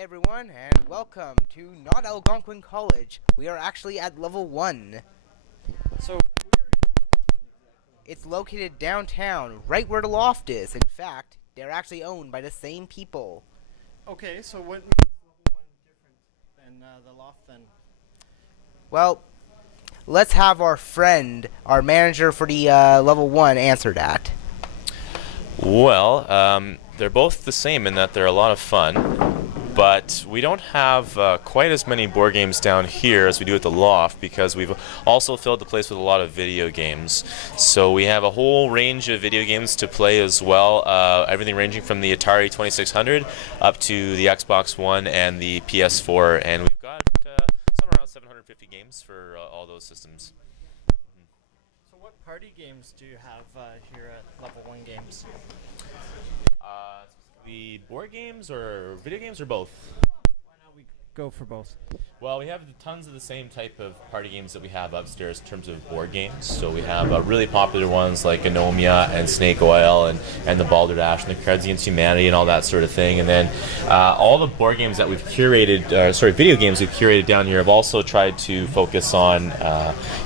Hey everyone, and welcome to not Algonquin College. We are actually at level 1. So, where is level 1 exactly? It's located downtown, right where the loft is. In fact, they're actually owned by the same people. Okay, so what makes level 1 different than the loft then? Well, let's have our friend, our manager for the level 1, answer that. Well, they're both the same in that they're a lot of fun, but we don't have quite as many board games down here as we do at the loft because we've also filled the place with a lot of video games. So we have a whole range of video games to play as well, everything ranging from the Atari 2600 up to the Xbox One and the PS4, and we've got somewhere around 750 games for all those systems. So what party games do you have here at level 1 games? The board games or video games or both? Why not we go for both? Well, we have tons of the same type of party games that we have upstairs in terms of board games. So we have really popular ones like Anomia and Snake Oil and the Balderdash and the Cards Against Humanity and all that sort of thing. And then all the board games that we've curated, video games we've curated down here have also tried to focus on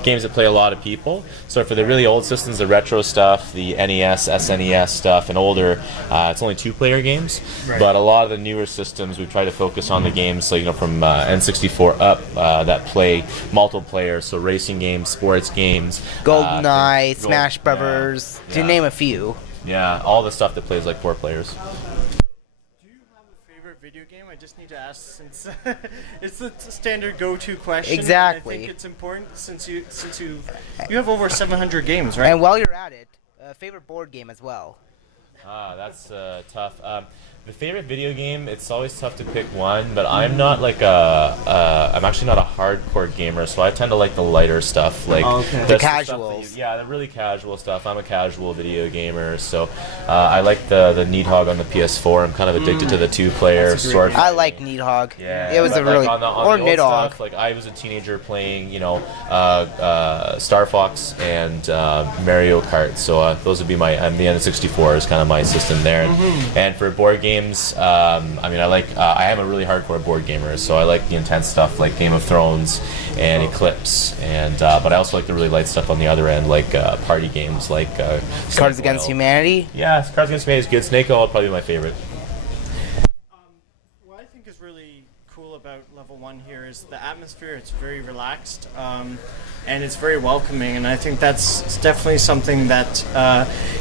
games that play a lot of people. So for the really old systems, the retro stuff, the NES, SNES stuff, and older, it's only two-player games. Right. But a lot of the newer systems, we try to focus on the games, so from N64 up that play multiplayer, so racing games, sports games, GoldenEye, Smash Brothers, to name a few. Yeah, all the stuff that plays like 4 players. Do you have a favorite video game? I just need to ask since it's the standard go-to question. Exactly. I think it's important since you have over 700 games, right? And while you're at it, favorite board game as well. That's tough. The favorite video game, it's always tough to pick one, but I'm not like I'm actually not a hardcore gamer, so I tend to like the lighter stuff, like The casuals. the really casual stuff. I'm a casual video gamer, so I like the Needhog on the PS4. I'm kind of addicted to the two-player sword. I like Needhog. Yeah, It was but a really on the or old Nidhogg. stuff, like I was a teenager playing, Star Fox and Mario Kart. So those would be my. The N64 is kind of my system there. And for board games, I am a really hardcore board gamer, so I like the intense stuff like Game of Thrones and Eclipse, and but I also like the really light stuff on the other end, like party games like Cards Against Humanity. Yeah, Cards Against Humanity is good. Snake Oil would probably be my favorite. What I think is really cool about level 1 here is the atmosphere. It's very relaxed, and it's very welcoming, and I think that's definitely something that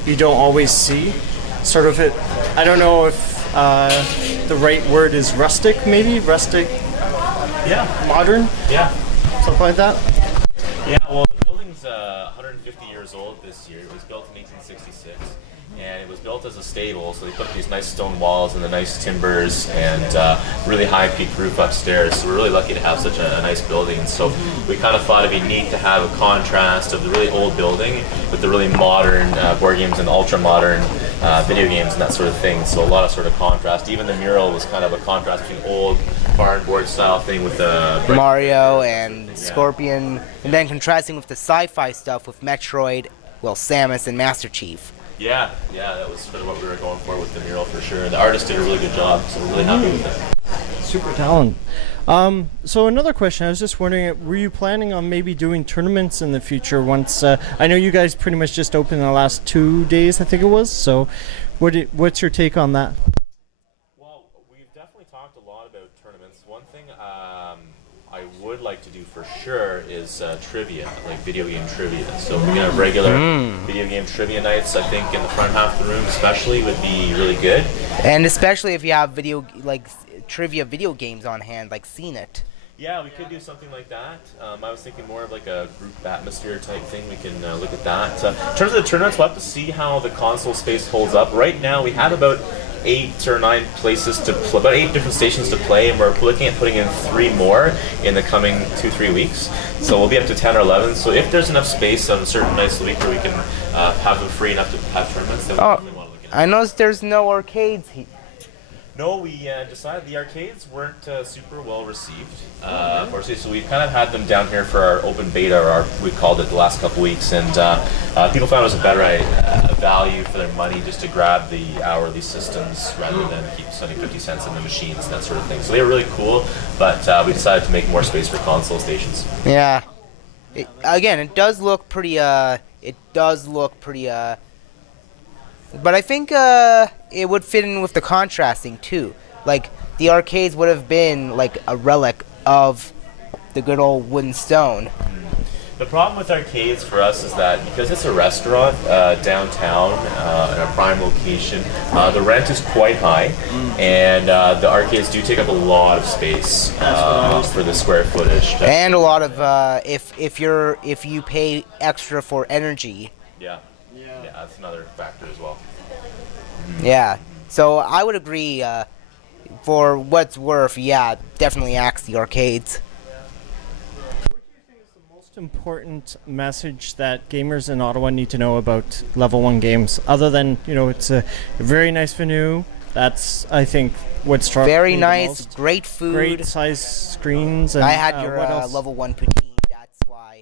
you don't always see. Sort of I don't know if the right word is rustic, maybe? Rustic? Yeah. Modern? Yeah. Something like that? Yeah, well, the building's 150 years old this year. It was built in 1866, and it was built as a stable, so they put these nice stone walls and the nice timbers and really high peak roof upstairs. So we're really lucky to have such a nice building. And so we kind of thought it'd be neat to have a contrast of the really old building with the really modern board games and ultra-modern video games and that sort of thing. So a lot of sort of contrast. Even the mural was kind of a contrast between old barn board style thing with the Mario and Scorpion, and then contrasting with the sci-fi stuff with Metroid, Samus and Master Chief. Yeah, that was sort of what we were going for with the mural for sure. The artist did a really good job, so we're really happy with it. Super talent. So another question, I was just wondering, were you planning on maybe doing tournaments in the future once, I know you guys pretty much just opened in the last 2 days, I think it was, so what's your take on that? Well, we've definitely talked a lot about tournaments. One thing I would like to do for sure is trivia, like video game trivia. So we have regular video game trivia nights, I think in the front half of the room especially would be really good. And especially if you have trivia video games on hand, like Seen It. Yeah, we could do something like that. I was thinking more of like a group atmosphere type thing. We can look at that. In terms of the tournaments, we'll have to see how the console space holds up. Right now, we have about 8 or 9 places about 8 different stations to play, and we're looking at putting in 3 more in the coming 2-3 weeks. So we'll be up to 10 or 11. So if there's enough space on certain nights of the week where we can have them free enough to have tournaments, then we definitely want to look at it. I noticed there's no arcades here. No, we decided the arcades weren't super well received. Unfortunately, so we've kind of had them down here for our open beta, or we called it, the last couple weeks, and people found it was a better value for their money just to grab the hourly systems rather than keep spending 50 cents in the machines, that sort of thing. So they were really cool, but we decided to make more space for console stations. Yeah. Again, it does look pretty. But I think it would fit in with the contrasting too. Like the arcades would have been like a relic of the good old wood and stone. The problem with arcades for us is that because it's a restaurant downtown in a prime location, the rent is quite high, and the arcades do take up a lot of space for the square footage. And a lot of if you pay extra for energy. Yeah, that's another factor as well. Yeah, so I would agree. For what's worth, yeah, definitely axe the arcades. Most important message that gamers in Ottawa need to know about Level 1 games, other than, it's a very nice venue. That's, I think, what's struck Very me nice, the most. great food. Great size screens. And, I had your what else? Level 1 poutine, that's why.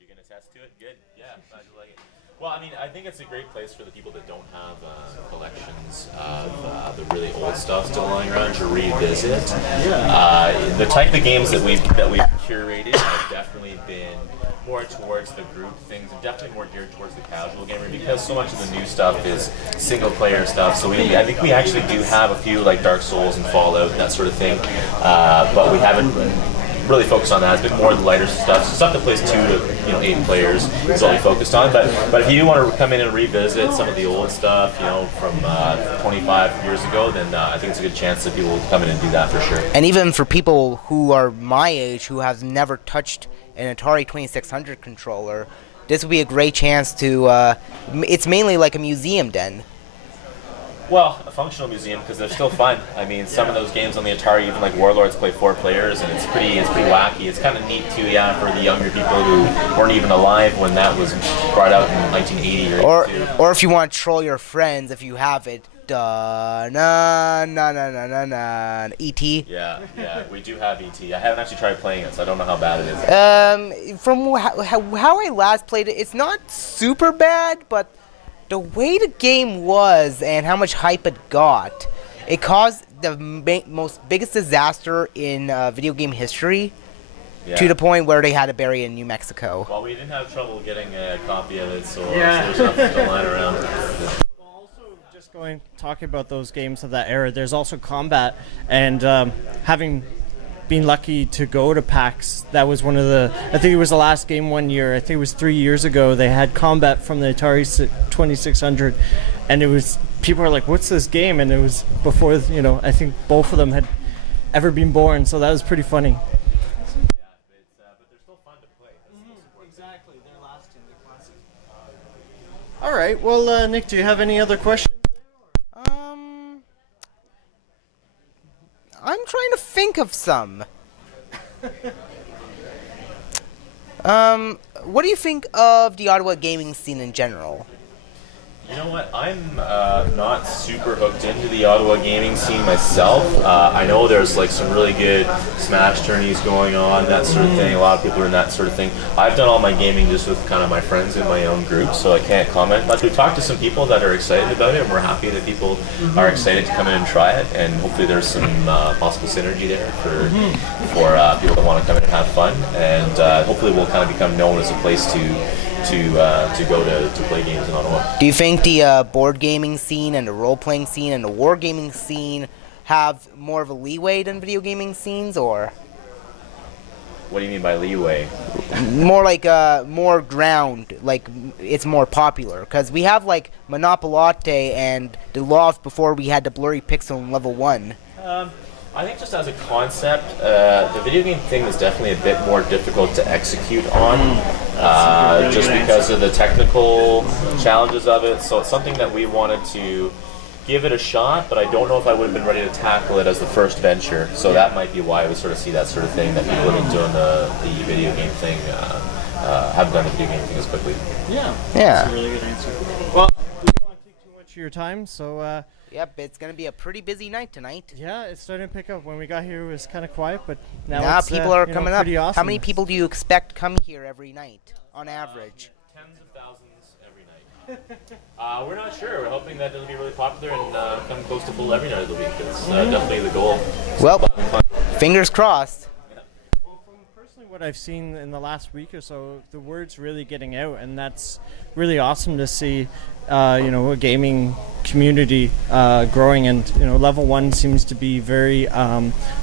You can attest to it? Good. Yeah, glad you like it. Well, I mean, I think it's a great place for the people that don't have collections of the really old stuff still lying around to revisit. The type of games that we've curated have definitely been more towards the group things, and definitely more geared towards the casual gamer, because so much of the new stuff is single player stuff. So I think we actually do have a few like Dark Souls and Fallout and that sort of thing, but we haven't really focused on that. It's a bit more the lighter stuff that plays 2 to 8 players is what we focused on. But if you do want to come in and revisit some of the old stuff, from 25 years ago, then I think it's a good chance that people will come in and do that for sure. And even for people who are my age who have never touched an Atari 2600 controller, this would be a great chance to. It's mainly like a museum den. Well, a functional museum, because they're still fun. I mean, some of those games on the Atari, even like Warlords, play 4 players, and it's pretty wacky. It's kind of neat too, for the younger people who weren't even alive when that was brought out in 1980 or 82. Or if you want to troll your friends, if you have it, E.T. Yeah, we do have E.T. I haven't actually tried playing it, so I don't know how bad it is. From how I last played it, it's not super bad, but the way the game was and how much hype it got, it caused the most biggest disaster in video game history, to the point where they had to bury it in New Mexico. Well, we didn't have trouble getting a copy of it, so there's nothing still lying around. Talking about those games of that era, there's also combat, and having been lucky to go to PAX, that was one of I think it was the last game one year, I think it was 3 years ago, they had combat from the Atari 2600, and it was, people were like, what's this game? And it was before, I think both of them had ever been born, so that was pretty funny. But they're still fun to play. Exactly, they're lasting, they're classic. All right, well, Nick, do you have any other questions? I'm trying to think of some. What do you think of the Ottawa gaming scene in general? You know what? I'm not super hooked into the Ottawa gaming scene myself. I know there's like some really good Smash tourneys going on, that sort of thing. A lot of people are in that sort of thing. I've done all my gaming just with kind of my friends in my own group, so I can't comment. But we talked to some people that are excited about it, and we're happy that people are excited to come in and try it. And hopefully there's some possible synergy there for people that want to come in and have fun. And hopefully we'll kind of become known as a place to go to play games in Ottawa. Do you think the board gaming scene and the role-playing scene and the war gaming scene have more of a leeway than video gaming scenes, or? What do you mean by leeway? More like more ground, like it's more popular, because we have like Monopolite and the Loft before we had the blurry pixel in Level 1. I think just as a concept, the video game thing is definitely a bit more difficult to execute on, just because of the technical challenges of it. So it's something that we wanted to give it a shot, but I don't know if I would have been ready to tackle it as the first venture. So that might be why we sort of see that sort of thing, that people have been doing the video game thing, haven't done the video game thing as quickly. Yeah. Yeah. That's a really good answer. Well, we don't want to take too much much for your time. So Yep, it's gonna be a pretty busy night tonight. yeah, it's starting to pick up. When we got here, it was kind of quiet, but now Now it's, people are you know, coming up. pretty awesome. How many people do you expect come here every night, on average? Tens of thousands every night. We're not sure. We're hoping that it'll be really popular and come close to full every night of the week. That's definitely the goal. Well, fingers crossed. Well, from personally what I've seen in the last week or so, the word's really getting out, and that's really awesome to see. A gaming community growing, and Level 1 seems to be very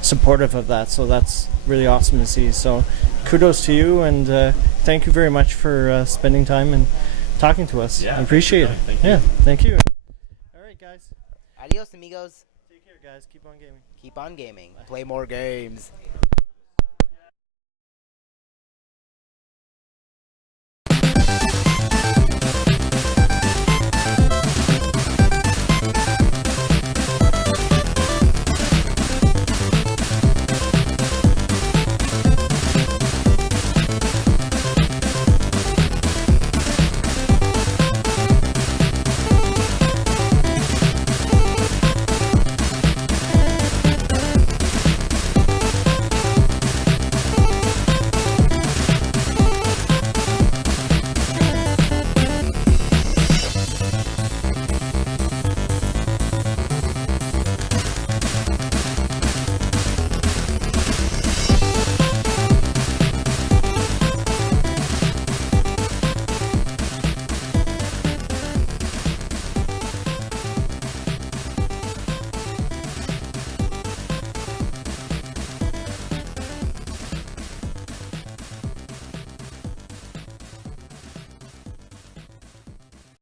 supportive of that. So that's really awesome to see. So kudos to you, and thank you very much for spending time and talking to us. Yeah, I appreciate it. thank you. Yeah, thank you. All right, guys. Adios, amigos. Take care, guys. Keep on gaming. Keep on gaming. Play more games.